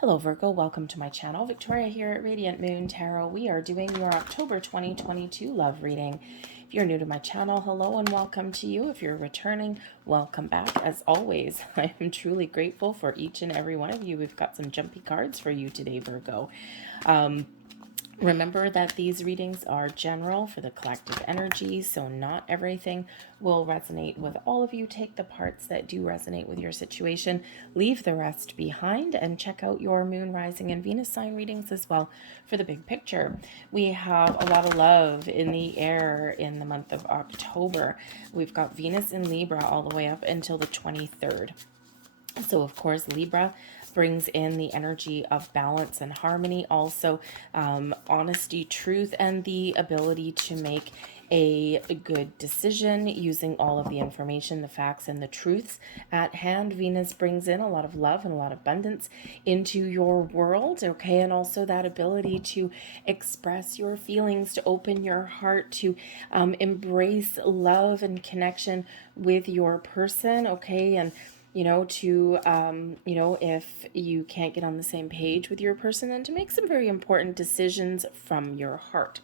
Hello Virgo, welcome to my channel. Victoria here at Radiant Moon Tarot. We are doing your October 2022 love reading. If you're new to my channel, hello and welcome to you. If you're returning, welcome back. As always, I am truly grateful for each and every one of you. We've got some jumpy cards for you today, Virgo. Remember that these readings are general for the collective energy, so not everything will resonate with all of you. Take the parts that do resonate with your situation, leave the rest behind, and check out your moon, rising, and Venus sign readings as well for the big picture. We have a lot of love in the air in the month of October. We've got Venus in Libra all the way up until the 23rd. So, of course, Libra brings in the energy of balance and harmony, also honesty, truth, and the ability to make a good decision using all of the information, the facts, and the truths at hand. Venus brings in a lot of love and a lot of abundance into your world, okay? And also that ability to express your feelings, to open your heart, to embrace love and connection with your person, okay? And if you can't get on the same page with your person, then to make some very important decisions from your heart.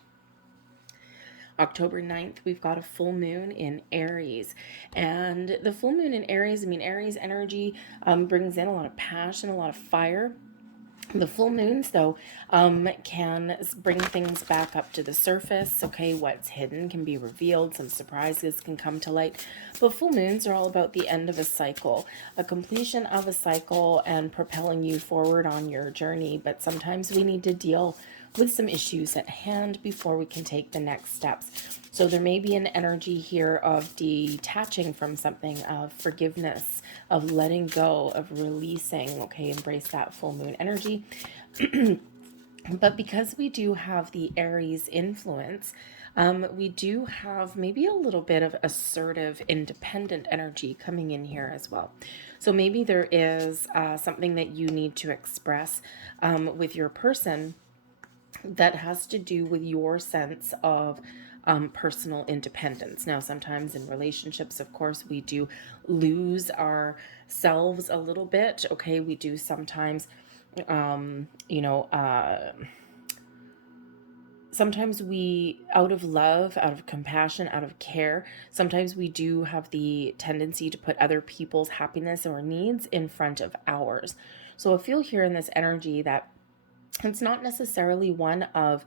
October 9th, we've got a full moon in Aries. And the full moon in Aries, Aries energy brings in a lot of passion, a lot of fire. The full moons, though, can bring things back up to the surface. Okay, what's hidden can be revealed. Some surprises can come to light. But full moons are all about the end of a cycle, a completion of a cycle, and propelling you forward on your journey. But sometimes we need to deal with some issues at hand before we can take the next steps. So there may be an energy here of detaching from something, of forgiveness, of letting go, of releasing. Okay, embrace that full moon energy. But because we do have the Aries influence, we do have maybe a little bit of assertive, independent energy coming in here as well. So maybe there is something that you need to express with your person that has to do with your sense of personal independence. Now, sometimes in relationships, of course, we do lose ourselves a little bit. Okay, we do sometimes, sometimes we, out of love, out of compassion, out of care, sometimes we do have the tendency to put other people's happiness or needs in front of ours. So I feel here in this energy that it's not necessarily one of,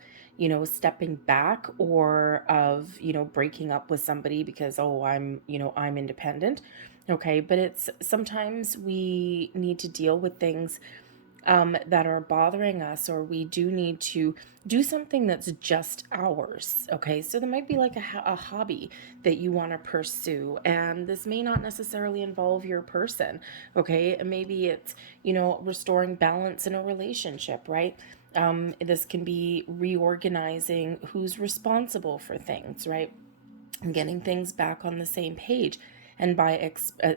stepping back or of, breaking up with somebody because, oh, I'm independent. Okay. But it's sometimes we need to deal with things that are bothering us, or we do need to do something that's just ours. Okay, so there might be like a hobby that you want to pursue, and this may not necessarily involve your person. Okay, maybe it's restoring balance in a relationship, right? This can be reorganizing who's responsible for things, right? And getting things back on the same page. And by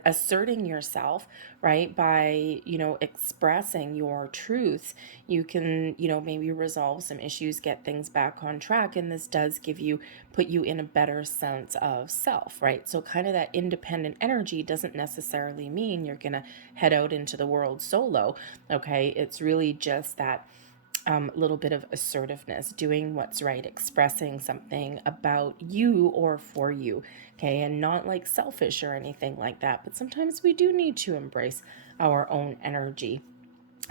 asserting yourself, right, by expressing your truth, you can maybe resolve some issues, get things back on track, and this does put you in a better sense of self, right? So kind of that independent energy doesn't necessarily mean you're gonna head out into the world solo. Okay, it's really just that little bit of assertiveness, doing what's right, expressing something about you or for you, okay, and not like selfish or anything like that. But sometimes we do need to embrace our own energy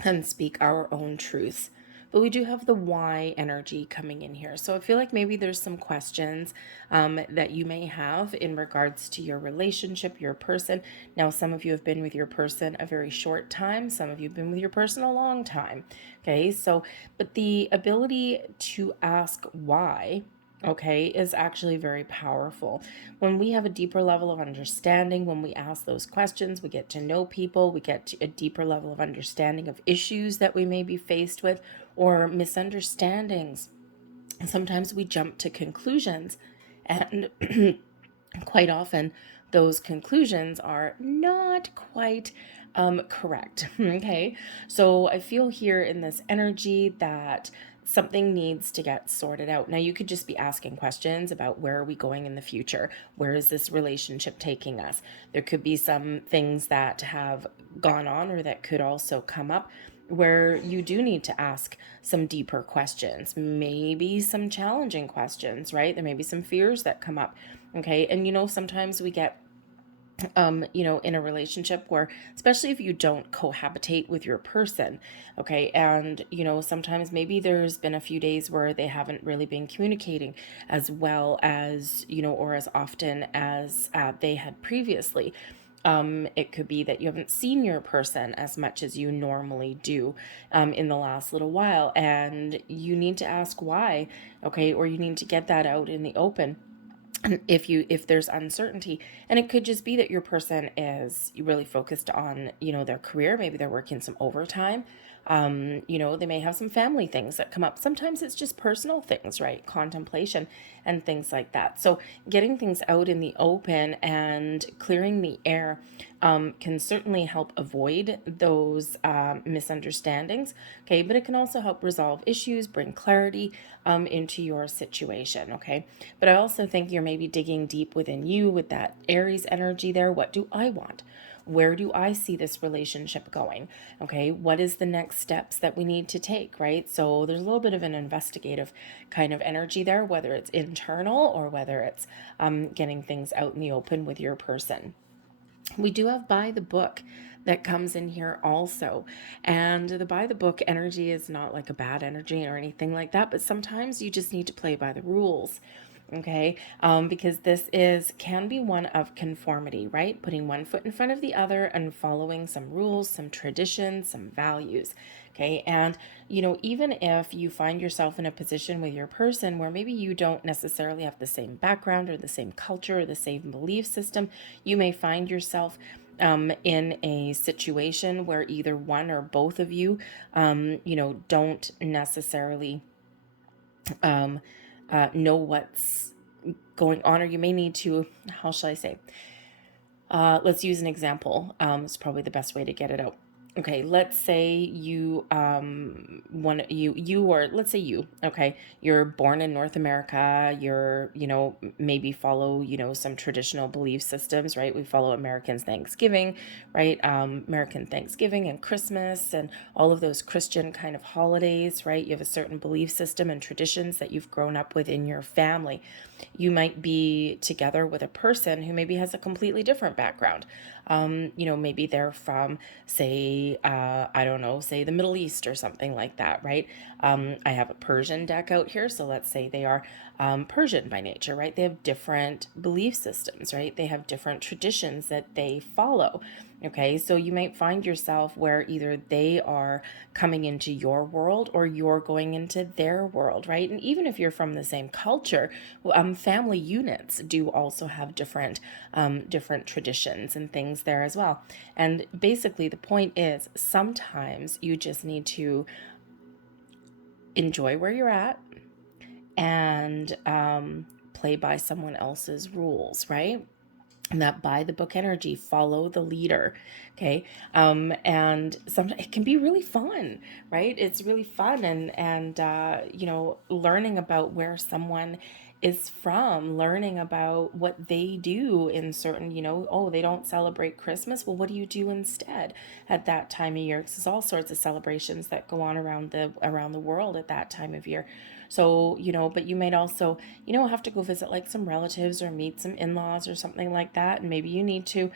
and speak our own truths. But we do have the why energy coming in here. So I feel like maybe there's some questions that you may have in regards to your relationship, your person. Now, some of you have been with your person a very short time. Some of you have been with your person a long time. Okay, so, but the ability to ask why, okay, is actually very powerful. When we have a deeper level of understanding, when we ask those questions, we get to know people, we get to a deeper level of understanding of issues that we may be faced with or misunderstandings. Sometimes we jump to conclusions, and quite often those conclusions are not quite correct. Okay, so I feel here in this energy that something needs to get sorted out. Now, you could just be asking questions about where are we going in the future? Where is this relationship taking us? There could be some things that have gone on or that could also come up. where you do need to ask some deeper questions, maybe some challenging questions, right? There may be some fears that come up. Okay. And sometimes we get in a relationship where, especially if you don't cohabitate with your person, okay, and sometimes maybe there's been a few days where they haven't really been communicating as well as, or as often as they had previously. It could be that you haven't seen your person as much as you normally do in the last little while, and you need to ask why, okay, or you need to get that out in the open if there's uncertainty. And it could just be that your person is really focused on their career. Maybe they're working some overtime. They may have some family things that come up. Sometimes it's just personal things, right? Contemplation and things like that. So getting things out in the open and clearing the air can certainly help avoid those misunderstandings. Okay, but it can also help resolve issues, bring clarity into your situation. Okay, but I also think you're maybe digging deep within you with that Aries energy there. What do I want? Where do I see this relationship going? Okay, what is the next steps that we need to take, right? So there's a little bit of an investigative kind of energy there, whether it's internal or whether it's getting things out in the open with your person. We do have by the book that comes in here also. And the by the book energy is not like a bad energy or anything like that, but sometimes you just need to play by the rules. Okay, because this can be one of conformity, right? Putting one foot in front of the other and following some rules, some traditions, some values. Okay, and even if you find yourself in a position with your person where maybe you don't necessarily have the same background or the same culture or the same belief system, you may find yourself in a situation where either one or both of you, don't necessarily know what's going on, or you may need to, how shall I say? Let's use an example. It's probably the best way to get it out. Okay, let's say you or let's say you, okay, you're born in North America, you're, maybe follow, some traditional belief systems, right? We follow Americans Thanksgiving, right? American Thanksgiving and Christmas and all of those Christian kind of holidays, right? You have a certain belief system and traditions that you've grown up with in your family. You might be together with a person who maybe has a completely different background. Maybe they're from, say, I don't know, say the Middle East or something like that, right? I have a Persian deck out here, so let's say they are Persian by nature, right? They have different belief systems, right? They have different traditions that they follow. Okay, so you might find yourself where either they are coming into your world or you're going into their world, right? And even if you're from the same culture, family units do also have different traditions and things there as well. And basically, the point is sometimes you just need to enjoy where you're at and play by someone else's rules, right? And that by the book energy, follow the leader. Okay, and sometimes it can be really fun, right? It's really fun, and learning about where someone is from, learning about what they do in certain, oh, they don't celebrate Christmas. Well, what do you do instead at that time of year? Because there's all sorts of celebrations that go on around the world at that time of year. So, but you might also, have to go visit like some relatives or meet some in-laws or something like that. And maybe you need to,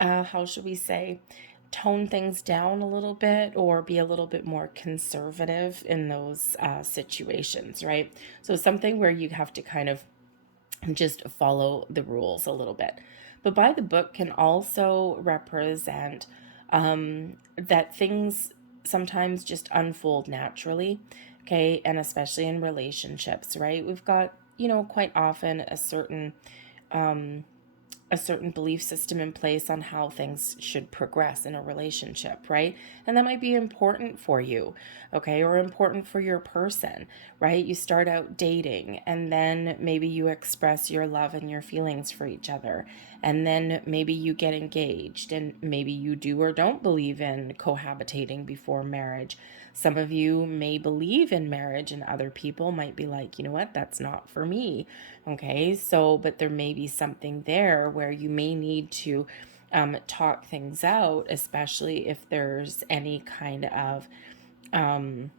how should we say, tone things down a little bit or be a little bit more conservative in those situations, right? So something where you have to kind of just follow the rules a little bit. But by the book can also represent that things sometimes just unfold naturally, okay? And especially in relationships, right? We've got, quite often a certain belief system in place on how things should progress in a relationship, right? And that might be important for you, okay, or important for your person, right? You start out dating and then maybe you express your love and your feelings for each other. And then maybe you get engaged and maybe you do or don't believe in cohabitating before marriage. Some of you may believe in marriage and other people might be like, you know what, that's not for me. Okay, so, but there may be something there where you may need to talk things out, especially if there's any kind of um,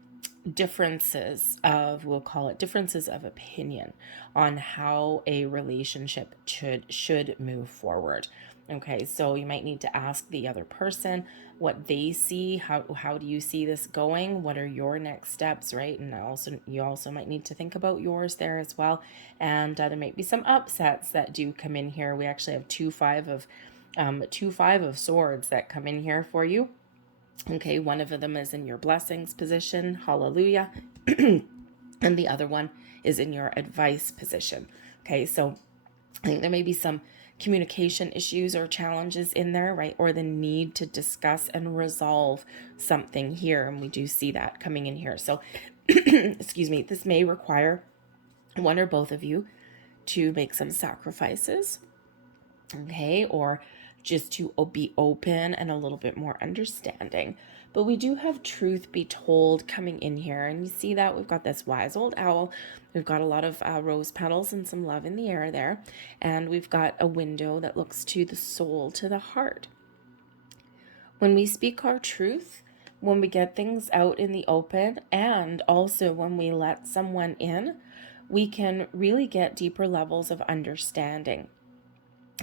we'll call it differences of opinion on how a relationship should move forward. Okay, so you might need to ask the other person what they see. How do you see this going? What are your next steps, right? And also, you also might need to think about yours there as well. And there might be some upsets that do come in here. We actually have two five of swords that come in here for you. Okay, one of them is in your blessings position, hallelujah, and the other one is in your advice position. Okay, so I think there may be some communication issues or challenges in there, right? Or the need to discuss and resolve something here. And we do see that coming in here. So, excuse me, this may require one or both of you to make some sacrifices, okay? Or just to be open and a little bit more understanding. But we do have truth be told coming in here. And you see that we've got this wise old owl. We've got a lot of rose petals and some love in the air there. And we've got a window that looks to the soul, to the heart. When we speak our truth, when we get things out in the open, and also when we let someone in, we can really get deeper levels of understanding.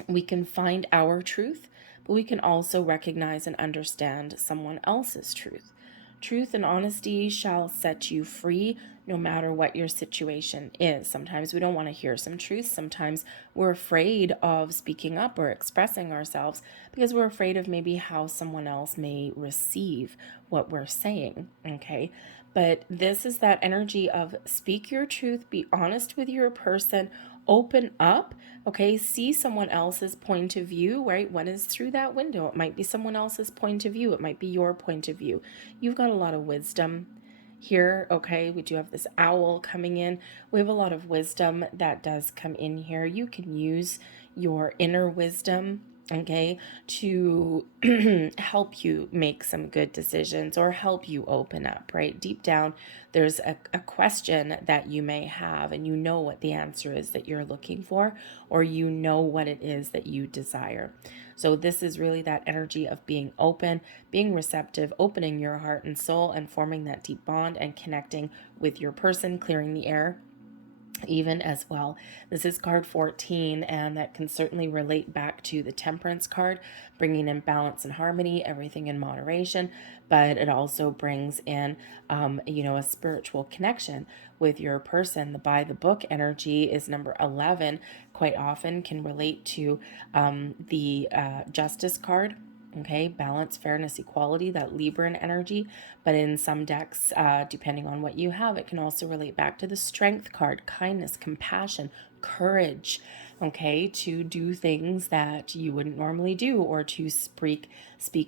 We can find our truth, but we can also recognize and understand someone else's truth. Truth and honesty shall set you free no matter what your situation is. Sometimes we don't want to hear some truth. Sometimes we're afraid of speaking up or expressing ourselves because we're afraid of maybe how someone else may receive what we're saying, okay? But this is that energy of speak your truth, be honest with your person, open up, okay? See someone else's point of view, right? What is through that window? It might be someone else's point of view. It might be your point of view. You've got a lot of wisdom here, okay? We do have this owl coming in. We have a lot of wisdom that does come in here. You can use your inner wisdom, okay, to help you make some good decisions or help you open up, right? Deep down, there's a question that you may have, and you know what the answer is that you're looking for, or you know what it is that you desire. So this is really that energy of being open, being receptive, opening your heart and soul, and forming that deep bond and connecting with your person, clearing the air even as well. This is card 14, and that can certainly relate back to the Temperance card, bringing in balance and harmony, everything in moderation, but it also brings in, a spiritual connection with your person. The by the book energy is number 11, quite often can relate to the Justice card. Okay, balance, fairness, equality, that Libran energy. But in some decks, depending on what you have, it can also relate back to the Strength card, kindness, compassion, courage, okay, to do things that you wouldn't normally do, or to speak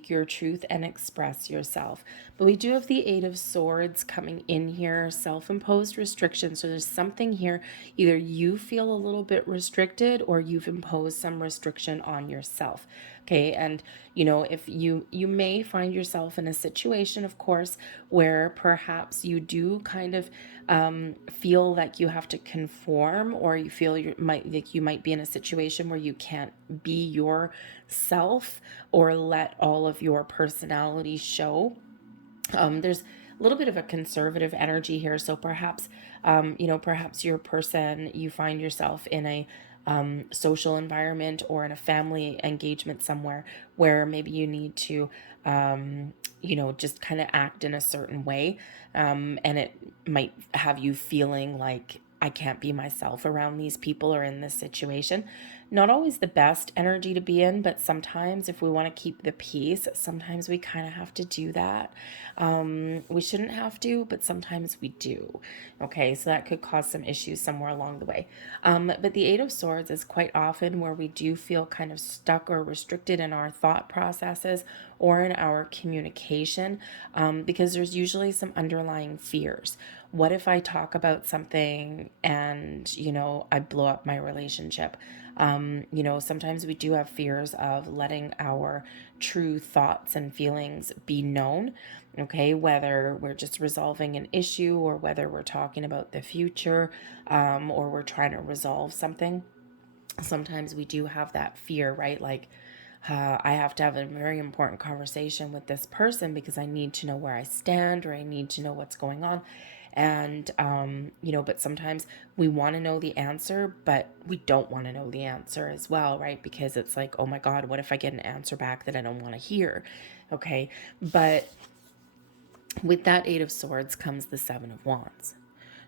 your truth and express yourself. But we do have the Eight of Swords coming in here, self-imposed restrictions. So there's something here, either you feel a little bit restricted or you've imposed some restriction on yourself. Okay, and if you may find yourself in a situation, of course, where perhaps you do kind of feel like you have to conform, or you feel you might be in a situation where you can't be yourself or let all of your personality show. There's a little bit of a conservative energy here, so perhaps perhaps your person, you find yourself in a social environment or in a family engagement somewhere where maybe you need to just kind of act in a certain way, and it might have you feeling like, I can't be myself around these people or in this situation. Not always the best energy to be in, but sometimes if we want to keep the peace, sometimes we kind of have to do that. We shouldn't have to, but sometimes we do. Okay, so that could cause some issues somewhere along the way. But the Eight of Swords is quite often where we do feel kind of stuck or restricted in our thought processes or in our communication, because there's usually some underlying fears. What if I talk about something and, I blow up my relationship? Sometimes we do have fears of letting our true thoughts and feelings be known, okay? Whether we're just resolving an issue or whether we're talking about the future, or we're trying to resolve something. Sometimes we do have that fear, right? Like, I have to have a very important conversation with this person because I need to know where I stand, or I need to know what's going on. And, but sometimes we want to know the answer, but we don't want to know the answer as well, right? Because it's like, oh my God, what if I get an answer back that I don't want to hear? Okay. But with that Eight of Swords comes the Seven of Wands.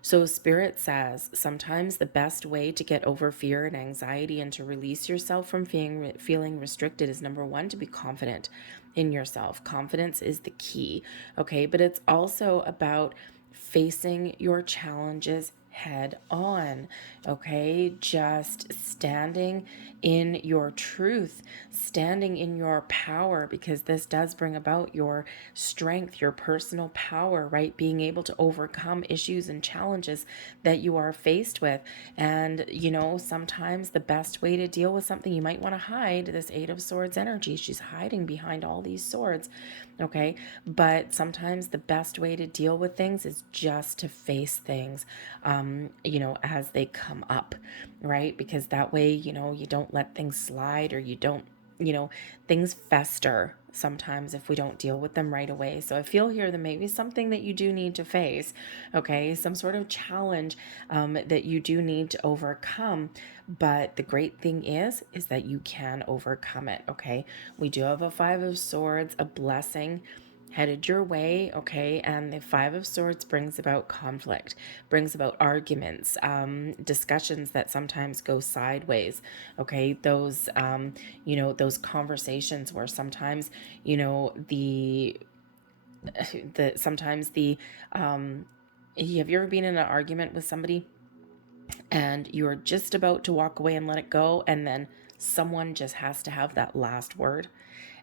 So Spirit says sometimes the best way to get over fear and anxiety and to release yourself from feeling restricted is, number one, to be confident in yourself. Confidence is the key, okay? But it's also about facing your challenges head on, okay? Just standing in your truth, standing in your power, because this does bring about your strength, your personal power, right? Being able to overcome issues and challenges that you are faced with. And, sometimes the best way to deal with something, you might want to hide this Eight of Swords energy. She's hiding behind all these swords, okay? But sometimes the best way to deal with things is just to face things, as they come up, right? Because that way, you don't let things slide, or you don't, things fester sometimes if we don't deal with them right away. So I feel here that maybe something that you do need to face, okay, some sort of challenge that you do need to overcome. But the great thing is that you can overcome it, okay? We do have a Five of Swords, a blessing headed your way, okay? And the Five of Swords brings about conflict, brings about arguments, discussions that sometimes go sideways, okay? Those conversations where sometimes, sometimes have you ever been in an argument with somebody and you're just about to walk away and let it go, and then someone just has to have that last word?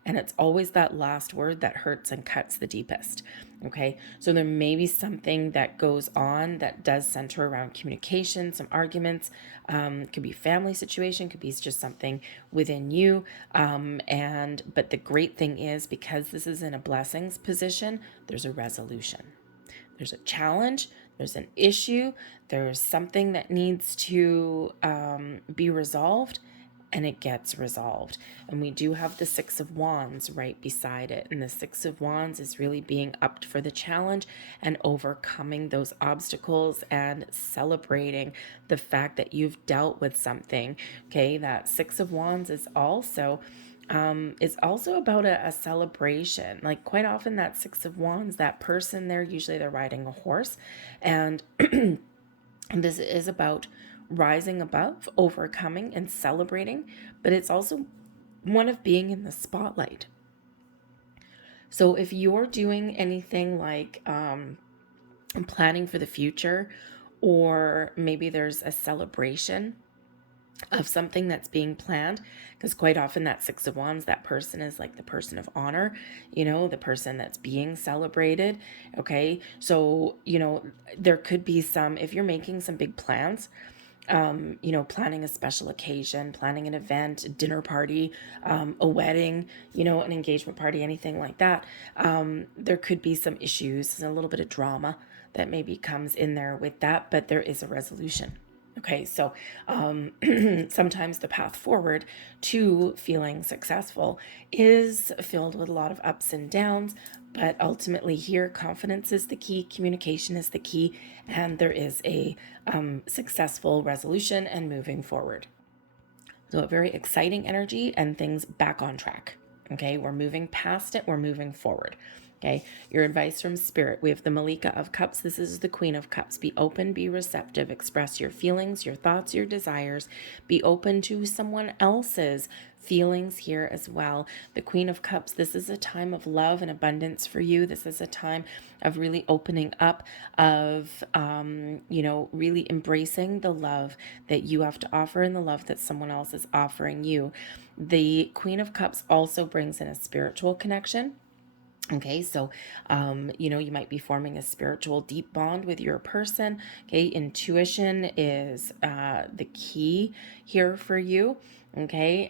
And it's always that last word that hurts and cuts the deepest. Okay. So there may be something that goes on that does center around communication, some arguments, could be family situation, could be just something within you. But the great thing is, because this is in a blessings position, there's a resolution. There's a challenge, there's an issue, there's something that needs to be resolved, and it gets resolved. And we do have the Six of Wands right beside it. And the Six of Wands is really being upped for the challenge and overcoming those obstacles and celebrating the fact that you've dealt with something. Okay, that Six of Wands is also about a celebration. Like, quite often that Six of Wands, that person there, usually they're riding a horse, and this is about rising above, overcoming, and celebrating, but it's also one of being in the spotlight. So if you're doing anything like planning for the future, or maybe there's a celebration of something that's being planned, because quite often that Six of Wands, that person is like the person of honor, the person that's being celebrated. Okay, so there could be if you're making some big plans, planning a special occasion, planning an event, a dinner party, a wedding, an engagement party, anything like that. There could be some issues, a little bit of drama that maybe comes in there with that, but there is a resolution. Okay, so sometimes the path forward to feeling successful is filled with a lot of ups and downs, but ultimately here, confidence is the key, communication is the key, and there is a successful resolution and moving forward. So a very exciting energy and things back on track. Okay, we're moving past it, we're moving forward. Okay, your advice from Spirit. We have the Malika of Cups. This is the Queen of Cups. Be open, be receptive, express your feelings, your thoughts, your desires. Be open to someone else's feelings here as well. The Queen of Cups, this is a time of love and abundance for you. This is a time of really opening up, of, really embracing the love that you have to offer and the love that someone else is offering you. The Queen of Cups also brings in a spiritual connection. Okay, so, you might be forming a spiritual deep bond with your person. Okay, intuition is the key here for you. Okay,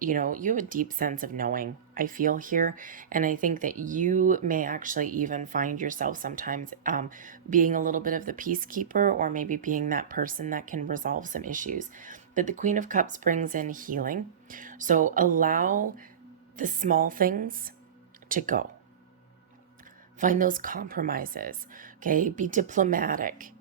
you have a deep sense of knowing, I feel here. And I think that you may actually even find yourself sometimes being a little bit of the peacekeeper, or maybe being that person that can resolve some issues. But the Queen of Cups brings in healing. So allow the small things to go. Find those compromises, okay? Be diplomatic.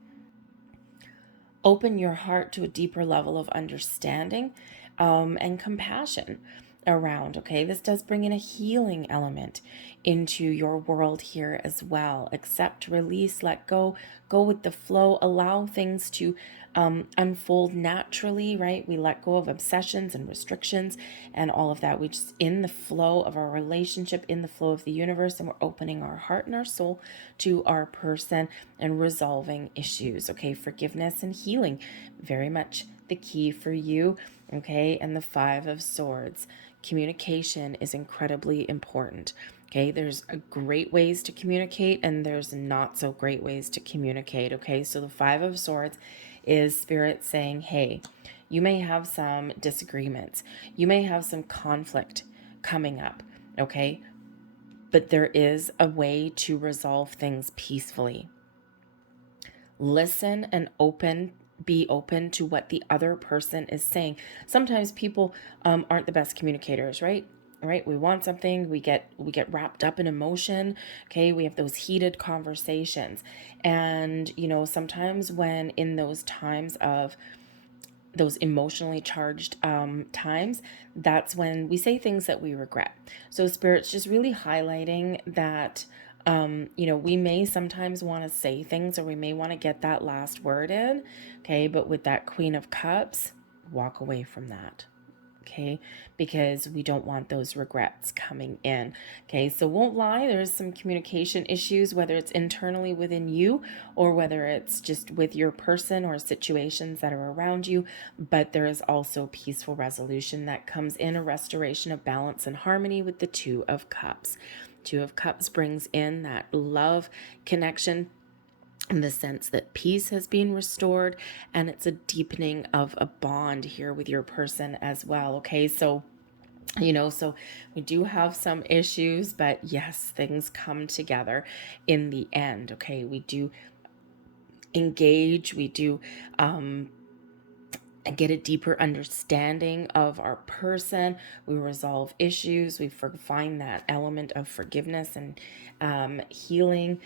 Open your heart to a deeper level of understanding and compassion around, okay? This does bring in a healing element into your world here as well. Accept, release, let go, go with the flow, allow things to unfold naturally, right? We let go of obsessions and restrictions and all of that. We just in the flow of our relationship, in the flow of the universe, and we're opening our heart and our soul to our person and resolving issues, okay? Forgiveness and healing, very much the key for you, okay? And the Five of Swords. Communication is incredibly important. Okay, there's a great ways to communicate and there's not so great ways to communicate. Okay, so the Five of Swords is Spirit saying, hey, you may have some disagreements, you may have some conflict coming up, okay, but there is a way to resolve things peacefully. Listen and be open to what the other person is saying. Sometimes people aren't the best communicators, right? We want something, we get wrapped up in emotion. Okay, we have those heated conversations, and sometimes when in those times of those emotionally charged times, that's when we say things that we regret. So Spirit's just really highlighting that we may sometimes want to say things, or we may want to get that last word in, okay? But with that Queen of Cups, walk away from that, okay? Because we don't want those regrets coming in, okay? So won't lie, there's some communication issues, whether it's internally within you or whether it's just with your person or situations that are around you, but there is also peaceful resolution that comes in, a restoration of balance and harmony with the Two of Cups. Two of Cups brings in that love connection in the sense that peace has been restored, and it's a deepening of a bond here with your person as well. Okay, so so we do have some issues, but yes, things come together in the end. Okay, we do engage, we do and get a deeper understanding of our person. We resolve issues. We find that element of forgiveness and healing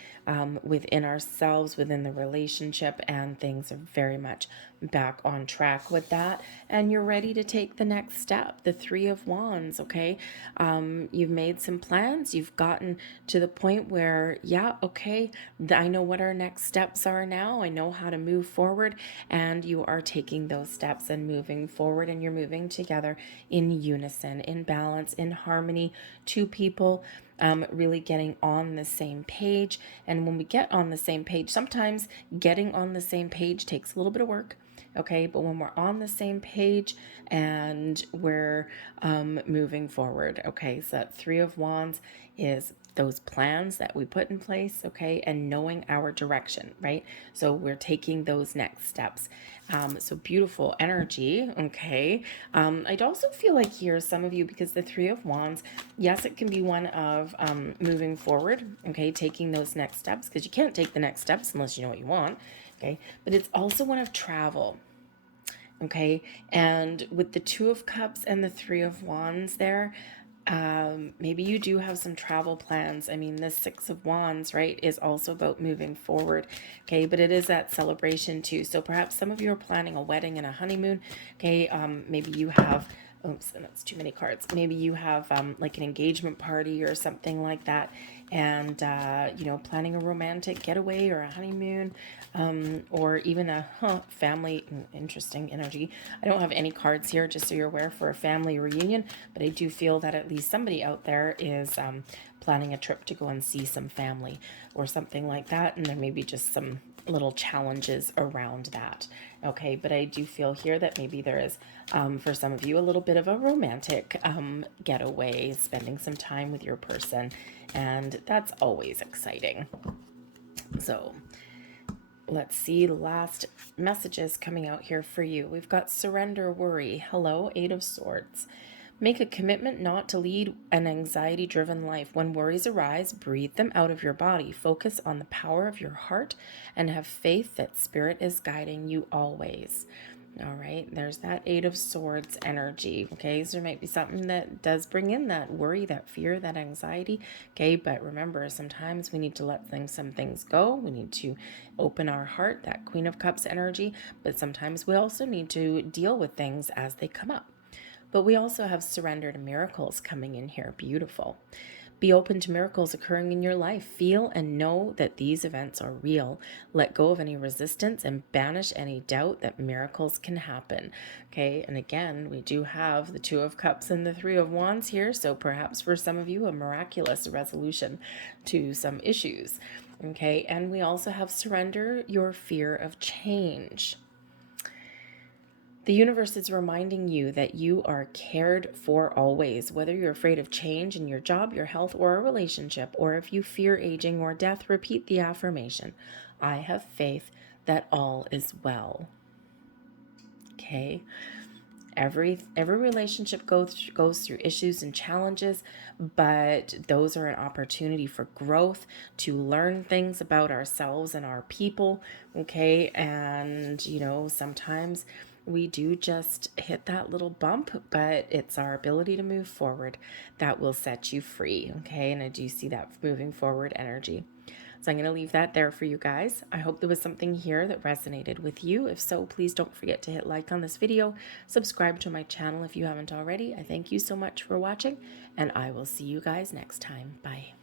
within ourselves, within the relationship, and things are very much back on track with that. And you're ready to take the next step, the Three of Wands, okay? You've made some plans. You've gotten to the point where, yeah, okay, I know what our next steps are now. I know how to move forward, and you are taking those steps and moving forward, and you're moving together in unison, in balance, in harmony. Two people really getting on the same page. And when we get on the same page, sometimes getting on the same page takes a little bit of work. Okay, but when we're on the same page and we're moving forward, okay, so that Three of Wands is those plans that we put in place, okay, and knowing our direction, right? So we're taking those next steps. So beautiful energy, okay. I'd also feel like here, some of you, because the Three of Wands, yes, it can be one of moving forward, okay, taking those next steps, because you can't take the next steps unless you know what you want, okay, but it's also one of travel. Okay, and with the Two of Cups and the Three of Wands there, maybe you do have some travel plans. I mean, the Six of Wands, right, is also about moving forward. Okay, but it is that celebration too. So perhaps some of you are planning a wedding and a honeymoon. Okay, maybe you have, oops, that's too many cards. Maybe you have like an engagement party or something like that, and planning a romantic getaway or a honeymoon, or even a family. Interesting energy. I don't have any cards here, just so you're aware, for a family reunion, but I do feel that at least somebody out there is planning a trip to go and see some family or something like that, and there may be just some little challenges around that. Okay, but I do feel here that maybe there is, for some of you, a little bit of a romantic getaway, spending some time with your person, and that's always exciting. So let's see the last messages coming out here for you. We've got surrender, worry. Hello, Eight of Swords. Make a commitment not to lead an anxiety-driven life. When worries arise, breathe them out of your body. Focus on the power of your heart and have faith that Spirit is guiding you always. All right, there's that Eight of Swords energy. Okay, so there might be something that does bring in that worry, that fear, that anxiety. Okay, but remember, sometimes we need to let some things go. We need to open our heart, that Queen of Cups energy. But sometimes we also need to deal with things as they come up. But we also have surrender to miracles coming in here. Beautiful. Be open to miracles occurring in your life. Feel and know that these events are real. Let go of any resistance and banish any doubt that miracles can happen. Okay, and again, we do have the Two of Cups and the Three of Wands here, so perhaps for some of you, a miraculous resolution to some issues. Okay, and we also have surrender your fear of change. The universe is reminding you that you are cared for always. Whether you're afraid of change in your job, your health, or a relationship, or if you fear aging or death, repeat the affirmation. I have faith that all is well. Okay. Every relationship goes through issues and challenges, but those are an opportunity for growth, to learn things about ourselves and our people. Okay. And, sometimes we do just hit that little bump, but it's our ability to move forward that will set you free. Okay. And I do see that moving forward energy. So I'm going to leave that there for you guys. I hope there was something here that resonated with you. If so, please don't forget to hit like on this video. Subscribe to my channel if you haven't already. I thank you so much for watching, and I will see you guys next time. Bye.